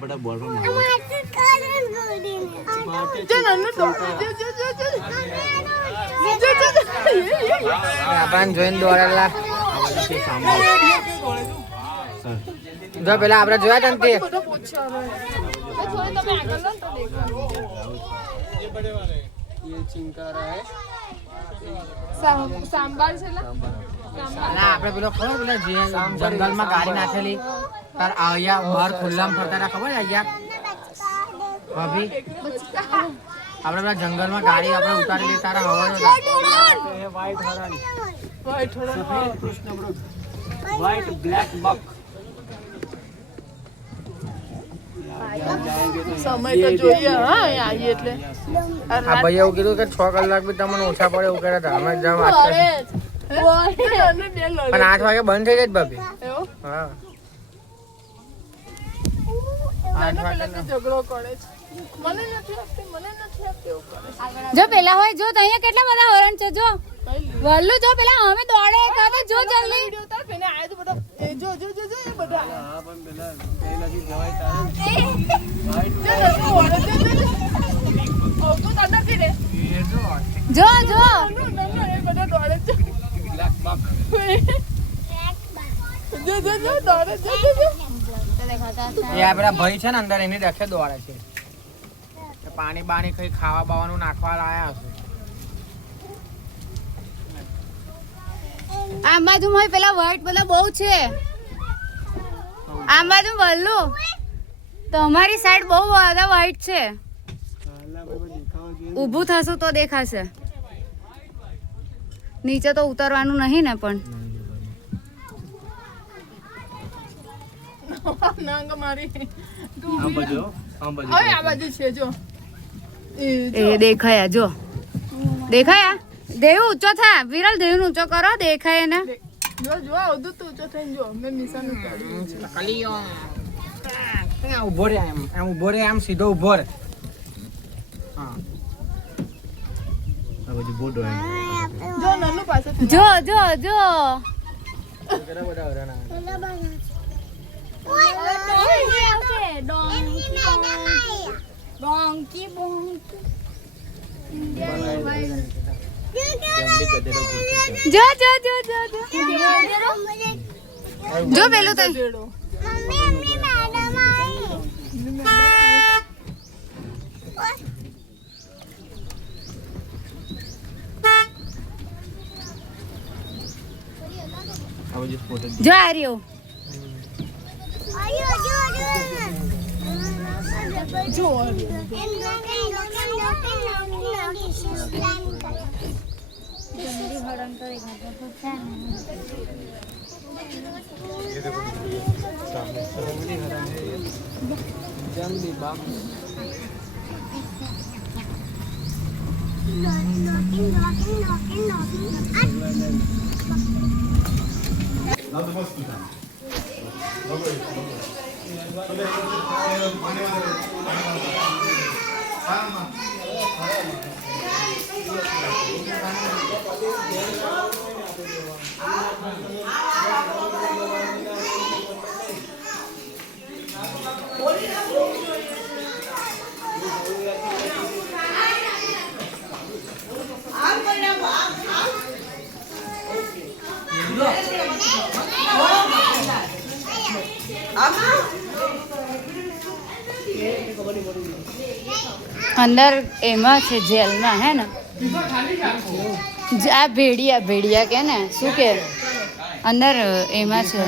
બડા બોલ આપણને જોઈને દોડેલા જો પેલા આપણે જોયા હતા ને તે सांबार છે આપણે પેલો ખબર પેલા જંગલમાં ગાડી નાખેલી તાર અહીંયા બહાર ખુલ્લામાં ફરતા હતા ખબર અહીંયા ભાભી આપણે પેલા જંગલમાં ગાડી આપણે ઉતારેલી તારા હવાનો व्हाइट ब्लैक बक સમય તો જોઈએ હા આવીએ એટલે આ ભાઈ એવું કીધું કે 6 કલાક બી તમને ઓછા પડે એવું કર્યા હતા અમે જામ વાત પણ 8 વાગે બંધ થઈ જાય ભાભી હા 8 વાગે ઝઘડો કરે છે મને નથી આપતી એવું કરે જો પેલા હોય જો તો અહીંયા કેટલા બધા હરણ છે જો વલ્લુ જો પેલા અમે દોડે કાતે જો જલ્દી વિડિયો તાર પેને આય તો બધા એ જો એ બધા હા પણ પેલા પહેલાથી જવાય તારે જો જો એ બધા દોડે છે બ્લેક બક જો દોડે છે એ આપડા ભાઈ છે ને અંદર એની દેખે દોડે છે પાણી બાણી કઈ ખાવા બાવાનું નાખવા લાયા હશે આ બાજુ હોય પેલા વ્હાઈટ પેલા બહુ છે આ બાજુ વલ્લુ તમારી સાઈડ બહુ બધા વ્હાઈટ છે ઊભું થશું તો દેખાશે નીચે તો ઉતરવાનું નહીં ને પણ નાંગ મારી આમ બજો હવે આ બાજુ છે જો એ દેખાયા જો દેખાયા દેવ ઊંચો થા વિરલ દેવ ઊંચો કરો દેખાય ને જો આવતું તું ઊંચો થઈને જો મેં મિસાનું કાઢ્યું છે કલીઓ આ ઉભો રે આમ ઉભો રે આમ સીધો ઉભો રે હા આ બજો બોડો જો નલ્લુ પાસે જો જો જો કેટલા બધા હરણ ડોંકી બોંકી જો જો જો જો જો પેલું તો આ બજો ફોટો જો આ રહ્યો જો જંગલી બાપ અંદર એમાં છે જેલમાં હે ને આ ભેડિયા કે ને શું કે અંદર એમાં છે